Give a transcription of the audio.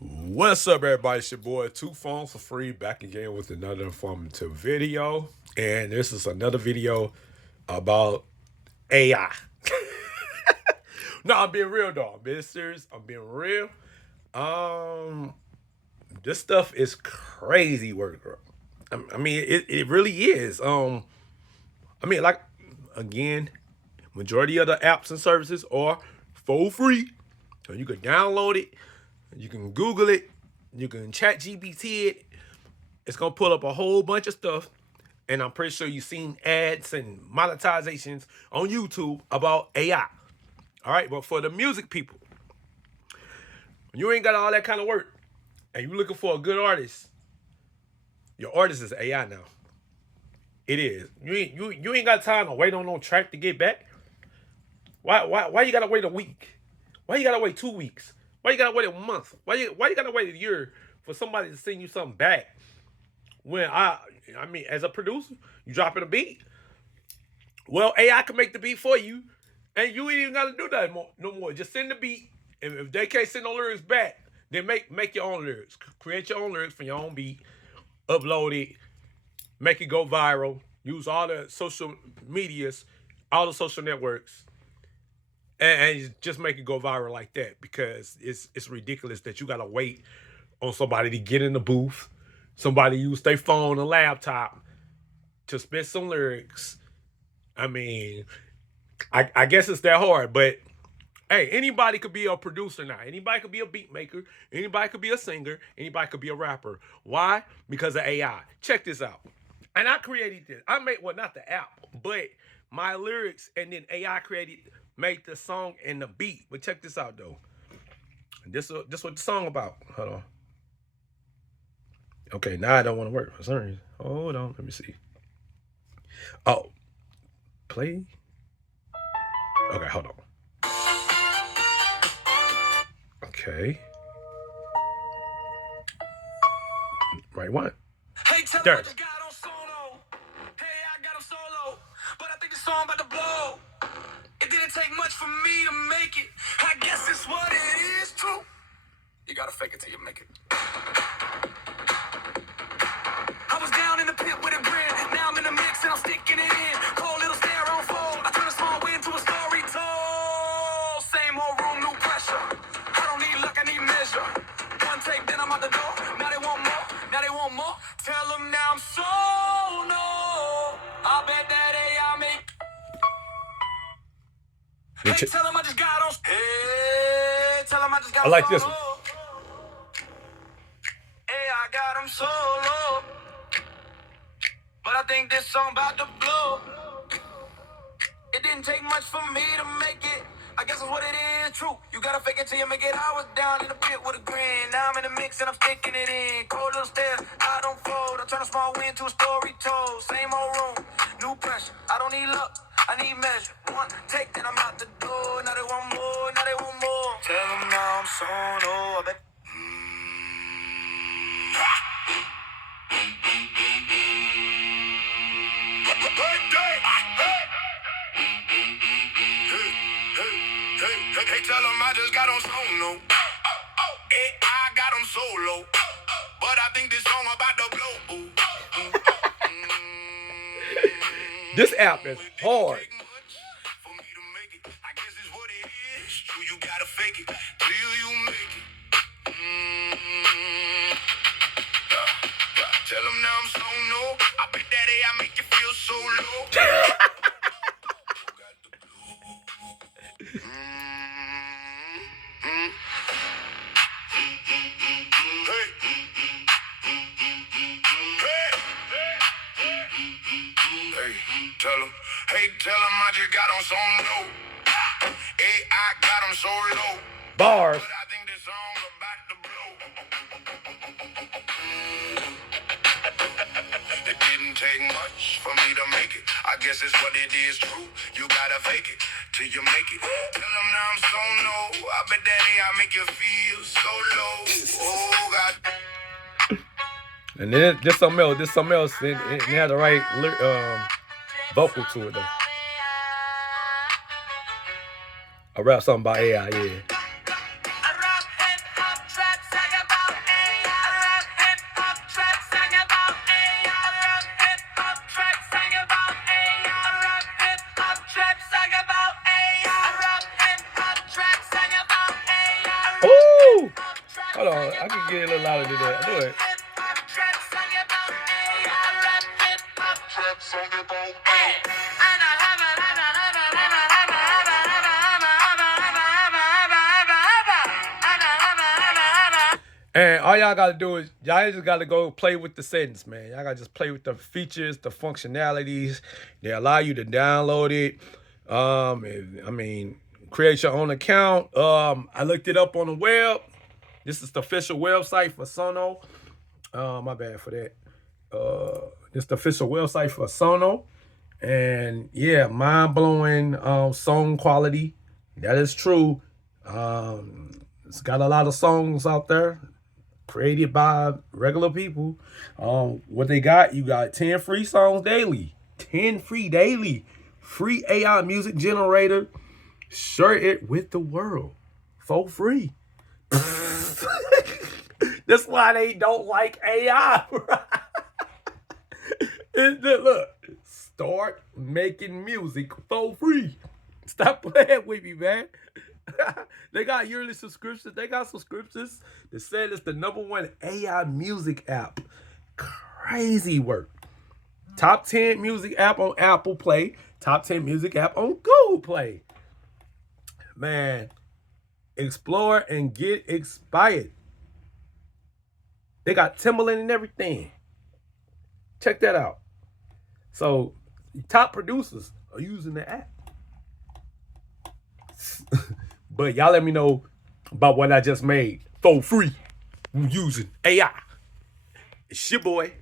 What's up, everybody? It's your boy, Two Phones for Free, back again with another informative video. And this is another video about AI. No, I'm being real, though. I'm being serious. I'm being real. Um, this stuff is crazy work, bro. I mean, it really is. I mean, like, again, majority of the apps and services are for free. So you can download it, you can Google it, you can chat GPT it. It's gonna pull up a whole bunch of stuff. And I'm pretty sure you've seen ads and monetizations on YouTube about AI. All right, but for the music people, you ain't got all that kind of work, and you looking for a good artist, your artist is AI now. It is. You ain't got time to wait on no track to get back. Why you gotta wait a week? Why you gotta wait 2 weeks? Why you gotta wait a month? Why you gotta wait a year for somebody to send you something back? When I mean, as a producer, you dropping a beat. Well, AI can make the beat for you, and you ain't even gotta do that no more. Just send the beat, and if they can't send no lyrics back, then make your own lyrics. Create your own lyrics for your own beat, upload it, make it go viral. Use all the social medias, all the social networks, and just make it go viral like that, because it's ridiculous that you gotta wait on somebody to get in the booth, somebody use their phone or laptop to spit some lyrics. I mean, I guess it's that hard, but hey, anybody could be a producer now. Anybody could be a beat maker. Anybody could be a singer. Anybody could be a rapper. Why? Because of AI. Check this out. And I created this. I made, well, not the app, but my lyrics, and then AI made the song and the beat. But check this out, though. This what the song about. Hold on. Okay, now I don't want to work for some reason. Hold on, let me see. Oh, play. Okay, hold on. Okay. Right one. Hey, tell There. him I just got on solo. Hey, I got him solo. But I think the song about to blow. It didn't take much for me to make it. I guess it's what it is, true. You gotta fake it till you make it. I was down in the pit with a grin. Now I'm in the mix and I'm sticking it in. Cold little stare on fold. I turn a small win to a story told. Same old room, new pressure. I don't need luck, I need measure. One take, then I'm out the door. Now they want more, now they want more. Tell them now I'm so no. I bet that AI make. Hey, tell them I just got on. Hey, tell them I just got I like this one. solo. Hey, I got him solo. But I think this song about to blow. It didn't take much for me to make it. I guess it's what it is, true. You gotta fake it till you make it. I was down in the pit with a grin. Now I'm in the mix and I'm sticking it in. Cold little stairs, I don't fold. I turn a small win to a story told. Same old room, new pressure. I don't need luck, I need measure. One take, then I'm out the door. Now they want more, now they want more. Tell them now I'm sono. I bet. Hey, tell him I just got on solo. Hey, I got him solo. But I think this song about to blow. This app is hard. For me to make it, I guess it's what it is. True, you gotta fake it till you make it. Tell him now I'm so no. I bet that AI make you feel so low. Tell him I just got on so low. Hey, I got him so low. Bars. But I think this song about to blow. It didn't take much for me to make it. I guess it's what it is, true. You gotta fake it till you make it. Tell him now I'm so low. I bet that AI make you feel so low. Oh, God. And then there's something else. There's something else. And it had the right vocal to it, though. I rap something about AI, yeah. Ooh! Hold on, I can get a little louder than that. Do it. And all y'all gotta do is y'all just gotta go play with the settings, man. Y'all gotta just play with the features, the functionalities. They allow you to download it. I mean, create your own account. I looked it up on the web. This is the official website for Suno. My bad for that. This is the official website for Suno. And yeah, mind blowing song quality. That is true. It's got a lot of songs out there created by regular people. What they got, you got 10 free songs daily. 10 free daily. Free AI music generator. Share it with the world for free. That's why they don't like AI. Look, start making music for free. Stop playing with me, man. They got yearly subscriptions. They got subscriptions that said it's the #1 AI music app. Crazy work. Top 10 music app on Apple Play. Top 10 music app on Google Play. Man, explore and get expired. They got Timberland and everything. Check that out. So, top producers are using the app. But y'all let me know about what I just made for free using AI. It's your boy,